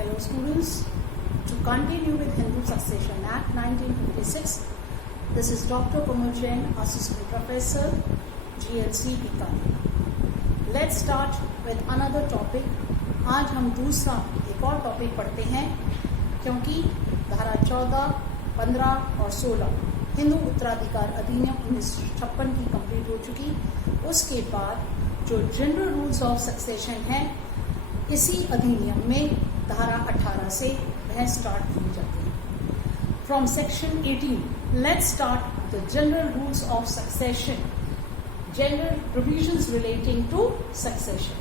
Hello students, to continue with Hindu Succession Act 1956, this is Dr. Kumar Jain, Assistant Professor, GLC Bikaner. Let's start with another topic. आज हम दूसरा एक और topic पढ़ते हैं क्योंकि धारा 14, 15 और 16 हिंदू उत्तराधिकार अधिनियम 1956 की कंप्लीट हो चुकी। उसके बाद जो जनरल रूल्स ऑफ सक्सेशन है इसी अधिनियम में धारा 18 से वह स्टार्ट की जाती है। From section 18 let's start the general rules of succession, general provisions relating to succession,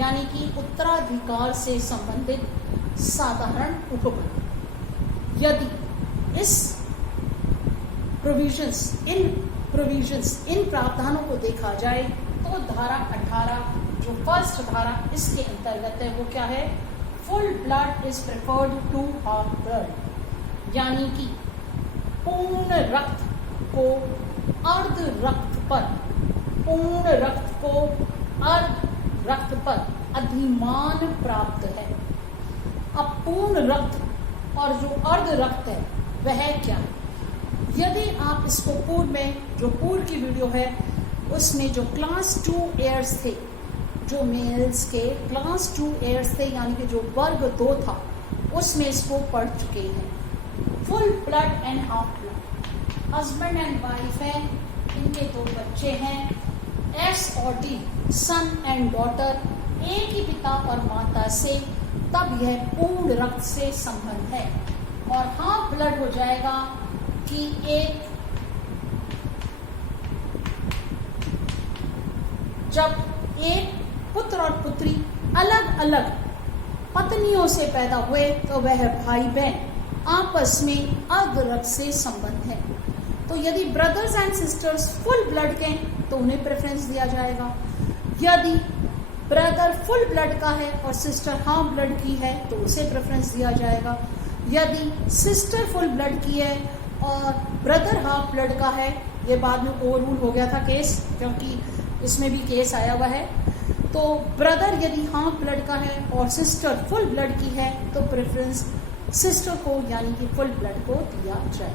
यानी कि उत्तराधिकार से संबंधित साधारण उपबंध। यदि इस प्रोविजंस इन प्रावधानों को देखा जाए तो धारा 18 जो फर्स्ट धारा इसके अंतर्गत है वो क्या है? Full blood is preferred to half blood, यानी कि पूर्ण रक्त को अर्ध रक्त पर, पूर्ण रक्त को अर्ध रक्त पर अधिमान प्राप्त है। अब पूर्ण रक्त और जो अर्ध रक्त है वह क्या है? यदि आप इसको पूर्व में जो पूर्व की वीडियो है उसमें जो क्लास 2 एयर्स थे, जो मेल्स के क्लास 2 एयर्स थे यानी कि जो वर्ग 2 था उसमें इसको पढ़ चुके हैं। Full blood and half blood, husband and wife है, इनके 2 बच्चे हैं, एस और टी सन एंड डॉटर, एक ही पिता और माता से, तब यह पूर्ण रक्त से संबंध है। और हाफ ब्लड हो जाएगा कि जब एक पुत्र और पुत्री अलग अलग पत्नियों से पैदा हुए तो वह भाई बहन आपस में अर्ध रक्त से संबंध है। तो यदि brothers and sisters full blood के तो उन्हें प्रेफरेंस दिया जाएगा। यदि ब्रदर फुल ब्लड का है और सिस्टर हाफ ब्लड की है तो उसे प्रेफरेंस दिया जाएगा। यदि सिस्टर फुल ब्लड की है और ब्रदर हाफ ब्लड का है, ये बाद में ओवर रूल हो गया था केस, क्योंकि इसमें भी केस आया हुआ है, तो ब्रदर यदि हाफ ब्लड का है और सिस्टर फुल ब्लड की है तो प्रेफरेंस सिस्टर को यानी कि फुल ब्लड को दिया जाए।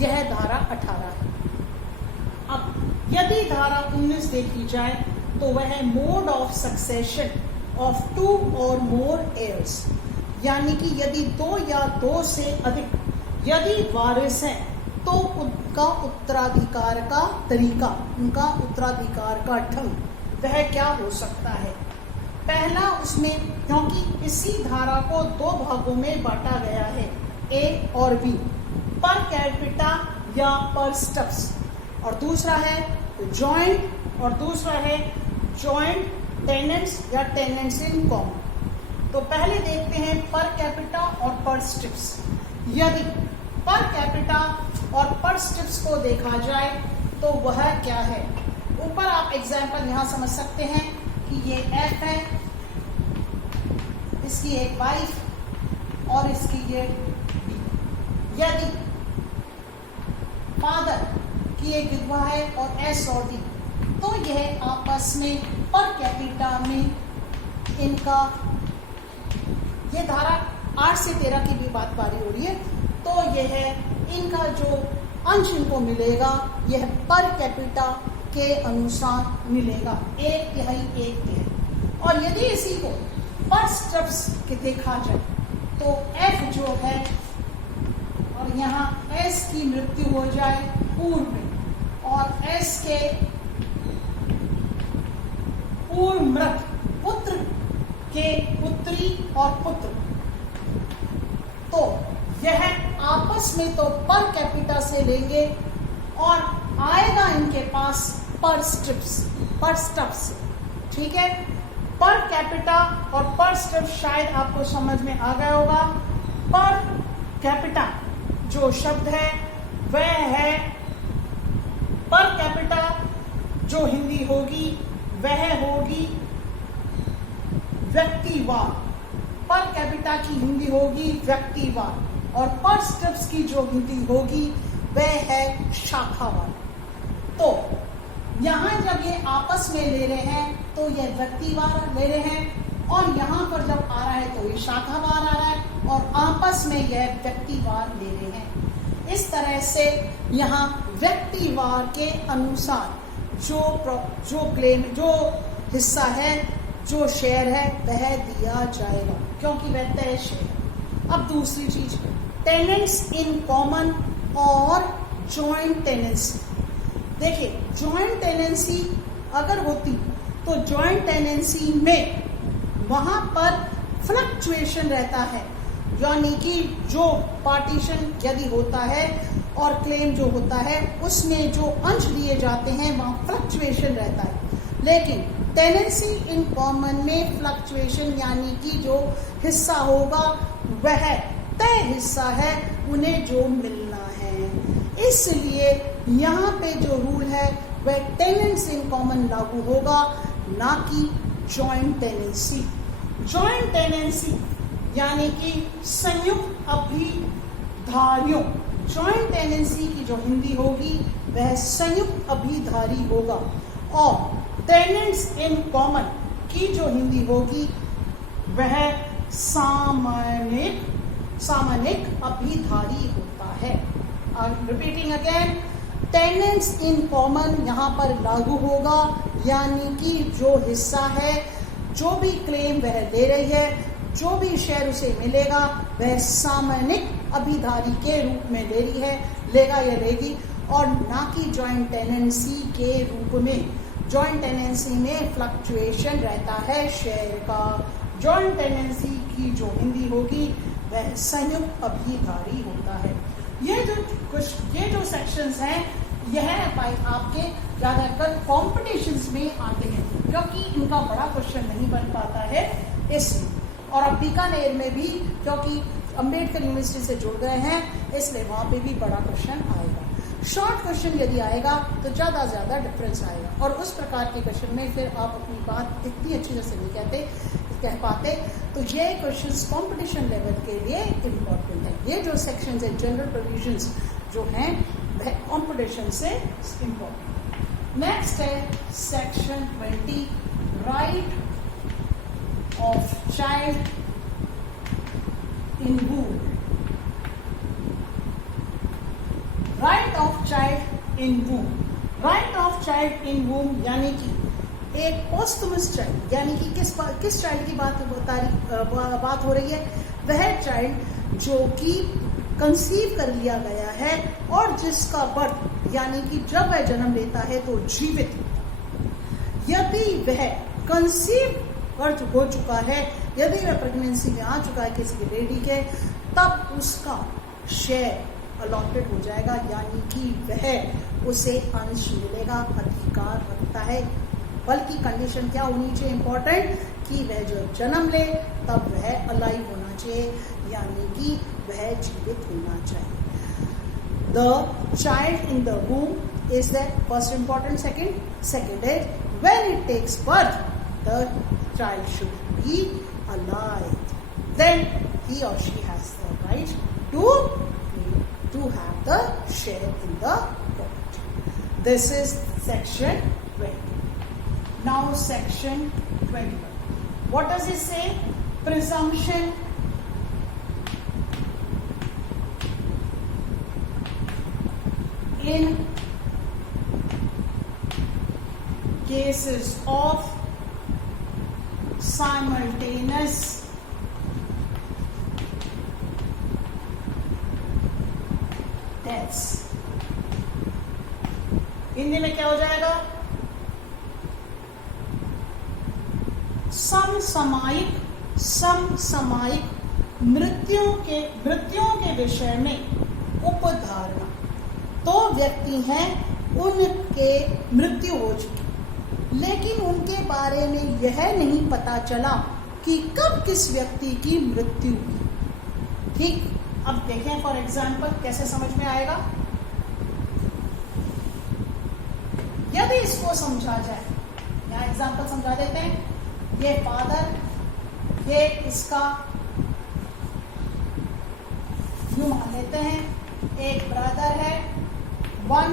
यह धारा 18 है। अब यदि धारा 19 देखी जाए तो वह मोड ऑफ सक्सेशन ऑफ 2 और मोर एयर्स, यानी कि यदि 2 या 2 से अधिक यदि वारिस हैं तो उनका उत्तराधिकार का तरीका, उनका उत्तराधिकार का ढंग वह क्या हो सकता है? पहला उसमें, क्योंकि इसी धारा को 2 भागों में बांटा गया है, ए और बी, पर कैपिटा या पर स्टप्स, और दूसरा है जॉइंट और दूसरा है जॉइंट टेनेंट्स या टेनेंट्स इन कॉमन। तो पहले देखते हैं पर कैपिटा और पर स्टप्स। यदि पर कैपिटा और पर स्टप्स को देखा जाए तो वह क्या है? ऊपर आप एग्जाम्पल यहां समझ सकते हैं कि ये एफ है, इसकी एक वाइफ और इसकी ये बी। यदि फादर की एक विधवा है और एस और डी, तो यह आपस में पर कैपिटा में इनका, ये धारा 8 से 13 की भी बात बारी हो रही है, तो यह इनका जो अंश इनको मिलेगा यह पर कैपिटा के अनुसार मिलेगा, 1/3 और यदि इसी को पर स्टप्स के देखा जाए तो एफ जो है और यहाँ एस की मृत्यु हो जाए पूर्व में और एस के पूर्व मृत पुत्र के पुत्री और पुत्र, तो यह आपस में तो पर कैपिटा से लेंगे और आएगा इनके पास पर स्टप्स। ठीक है, पर कैपिटा और पर स्टप्स शायद आपको समझ में आ गया होगा। पर कैपिटा जो शब्द है वह है, पर कैपिटा जो हिंदी होगी वह होगी व्यक्तिवार, पर कैपिटा की हिंदी होगी व्यक्तिवार, और पर स्टप्स की जो हिंदी होगी वह है शाखावार। तो यहाँ जब ये आपस में ले रहे हैं तो ये व्यक्तिवार ले रहे हैं, और यहाँ पर जब आ रहा है तो ये शाखावार आ रहा है। और आपस में यह व्यक्तिवार ले रहे हैं। इस तरह से यहाँ व्यक्तिवार के अनुसार जो क्लेम, जो हिस्सा है, जो शेयर है, वह दिया जाएगा, क्योंकि वह तय शेयर है। अब दूसरी चीज, टेनेंट्स इन कॉमन और जॉइंट टेनेंसी। देखिए, जॉइंट टेनेंसी अगर होती तो जॉइंट टेनेंसी में वहां पर फ्लक्चुएशन रहता है, यानी कि जो पार्टीशन यदि होता है और क्लेम जो होता है उसमें जो अंश दिए जाते हैं वहां फ्लक्चुएशन रहता है। लेकिन टेनेंसी इन कॉमन में फ्लक्चुएशन यानी कि जो हिस्सा होगा वह तय हिस्सा है, उन्हें जो मिलना है। इसलिए यहाँ पे जो रूल है वह टेनेंट्स इन कॉमन लागू होगा, ना कि जॉइंट टेनेंसी। जॉइंट टेनेंसी यानी कि संयुक्त अभिधारियों, जॉइंट टेनेंसी की जो हिंदी होगी वह संयुक्त अभिधारी होगा, और टेनेंट्स इन कॉमन की जो हिंदी होगी वह सामान्यिक अभिधारी होता है। Repeating again, tenants in common यहाँ पर लागू होगा, यानी कि जो हिस्सा है, जो भी क्लेम वह ले रही है, जो भी शेयर उसे मिलेगा वह सामान्यिक अभिधारी के रूप में ले रही है, लेगा या लेगी, और ना कि जॉइंट टेनेंसी के रूप में। जॉइंट टेनेंसी में फ्लक्चुएशन रहता है शेयर का। जॉइंट टेनेंसी की जो हिंदी होगी वह संयुक्त अभिधारी होता है। ये जो सेक्शंस हैं यह आपके ज्यादातर कॉम्पिटिशन्स में आते हैं, क्योंकि इनका बड़ा क्वेश्चन नहीं बन पाता है इसमें। और अब बीकानेर में भी, क्योंकि अंबेडकर यूनिवर्सिटी से जुड़ गए हैं, इसलिए वहां पे भी बड़ा क्वेश्चन आएगा। शॉर्ट क्वेश्चन यदि आएगा तो ज्यादा डिफरेंस आएगा, और उस प्रकार के क्वेश्चन में फिर आप अपनी बात इतनी अच्छी तरह से नहीं कह पाते। तो ये क्वेश्चंस कंपटीशन लेवल के लिए इम्पोर्टेंट है। ये जो सेक्शंस है, जनरल प्रोविजंस जो हैं, वह कंपटीशन से इम्पोर्टेंट। नेक्स्ट है section 20, right of child in womb. Right of child in womb, right of child in womb यानी कि एक पोस्टमस चाइल्ड, यानी कि किस चाइल्ड की बात हो रही है? वह चाइल्ड जो कि कंसीव कर लिया गया है और जिसका बर्थ, यानी कि जब वह जन्म लेता है तो जीवित। यदि वह कंसीव बर्थ हो चुका है, यदि वह प्रेगनेंसी में आ चुका है किसी लेडी के, तब उसका शेयर अलॉटेड हो जाएगा, यानी कि वह उसे अंश मिलेगा, अधिकार रखता है। बल्कि कंडीशन क्या होनी चाहिए इंपॉर्टेंट, कि वह जो जन्म ले तब वह अलाइव होना चाहिए, यानी कि वह जीवित होना चाहिए। The child in the womb is the first important. Second is when it takes birth the child should be alive, then he or she has the right to have the share in the property. This is section 20. Now section 21. What does it say? Presumption in cases of simultaneous deaths. Hindi में क्या हो जाएगा? समसामयिक मृत्युओं के विषय में उपधारणा। तो व्यक्ति हैं, उनके मृत्यु हो चुकी, लेकिन उनके बारे में यह नहीं पता चला कि कब किस व्यक्ति की मृत्यु हुई। ठीक, अब देखें फॉर एग्जाम्पल कैसे समझ में आएगा। यदि इसको समझा जाए, यहाँ एग्जाम्पल समझा देते हैं। ये फादर, ये इसका यूं मान लेते हैं, एक ब्रदर है 1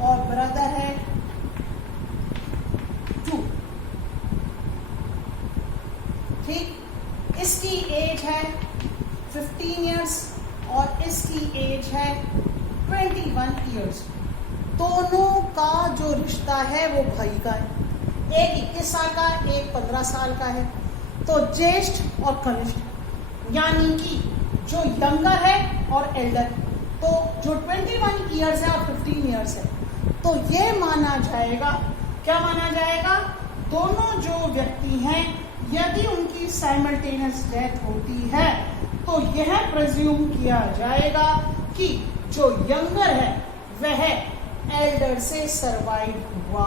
और ब्रदर है 2। ठीक, इसकी एज है 15 इयर्स और इसकी एज है 21 इयर्स। दोनों का जो रिश्ता है वो भाई का है, एक 21 साल का, एक 15 साल का है। तो ज्येष्ठ और कनिष्ठ, यानी कि जो यंगर है और एल्डर, तो जो 21 इयर्स है और 15 इयर्स है, तो ये माना जाएगा, क्या माना जाएगा, दोनों जो व्यक्ति हैं यदि उनकी साइमल्टेनियस डेथ होती है तो यह प्रेज्यूम किया जाएगा कि जो यंगर है वह एल्डर से सरवाइव हुआ,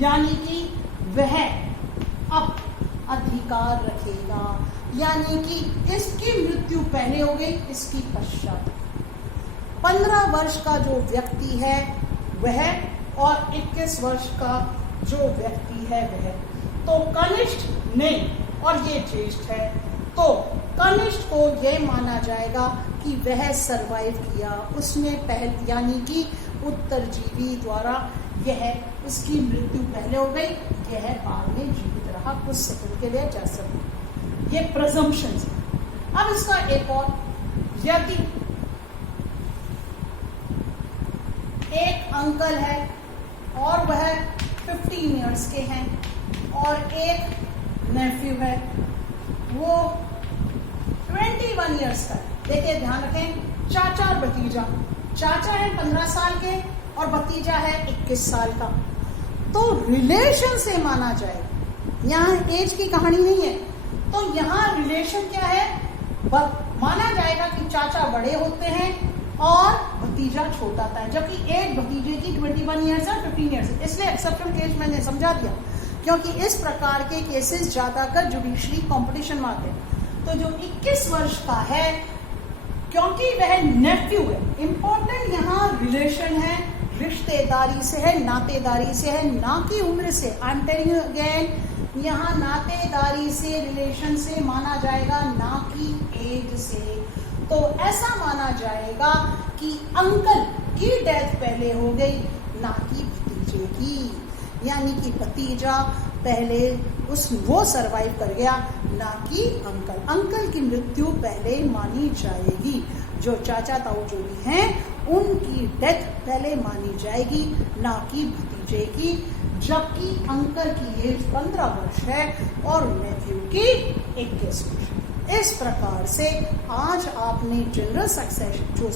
यानी कि वह अब अधिकार रखेगा, यानी कि इसकी मृत्यु पहले हो गई, इसकी पश्चात। 15 वर्ष का जो व्यक्ति है वह और 21 वर्ष का जो व्यक्ति है वह, तो कनिष्ठ नहीं और ये ज्येष्ठ है, तो कनिष्ठ को यह माना जाएगा कि वह सरवाइव किया, उसने पहले, यानी कि उत्तरजीवी द्वारा यह उसकी मृत्यु पहले हो गई, यह बाद में जीवित रहा कुछ सेकंड के लिए, जा सकते, ये प्रेजम्पशंस है। अब इसका एक और, यदि एक अंकल है और वह 15 इयर्स के हैं और एक नेफ्यू है वो 21 इयर्स का है। देखिए ध्यान रखें, चाचा और भतीजा, चाचा है 15 साल के और भतीजा है 21 साल का, तो रिलेशन से माना जाएगा, यहाँ एज की कहानी नहीं है। तो यहाँ रिलेशन क्या है, माना जाएगा कि चाचा बड़े होते हैं और भतीजा छोटा था, जबकि एक भतीजे की 21 इयर्स है 15 इयर्स है, इसलिए एक्सेप्शन केस मैंने समझा दिया, क्योंकि इस प्रकार के केसेस ज्यादातर जुडिशरी कंपटीशन में आते हैं। तो जो 21 वर्ष का है, क्योंकि वह नेफ्यू है, इंपॉर्टेंट यहाँ रिलेशन है, रिश्तेदारी से है, नातेदारी से है, ना कि उम्र से। I am telling you again, यहाँ नातेदारी से, रिलेशन से माना जाएगा, ना कि एज से। तो ऐसा माना जाएगा कि अंकल की डेथ पहले हो गई, ना कि भतीजे की, यानी कि भतीजा पहले वो सरवाइव कर गया, ना कि अंकल। अंकल की मृत्यु पहले मानी जाएगी, जो चाचा ताऊ जो भी हैं उनकी डेथ पहले मानी जाएगी, ना कि भतीजे की, जबकि अंकल की एज 15 वर्ष है और नेफ्यू की 21 वर्ष। इस प्रकार से आज आपने जनरल सक्सेशन, जो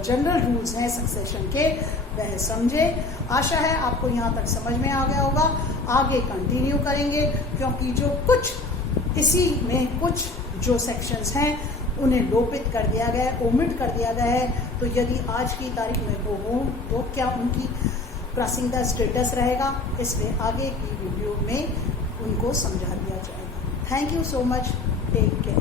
जनरल रूल्स हैं सक्सेशन के, वह समझे। आशा है आपको यहाँ तक समझ में आ गया होगा। आगे कंटिन्यू करेंगे, क्योंकि जो कुछ इसी में कुछ जो सेक्शंस हैं उन्हें लोपित कर दिया गया है, ओमिट कर दिया गया है। तो यदि आज की तारीख में वो हो तो क्या उनकी क्रॉसिंग द स्टेटस रहेगा, इसलिए आगे की वीडियो में उनको समझा दिया जाएगा। Thank you so much, take care.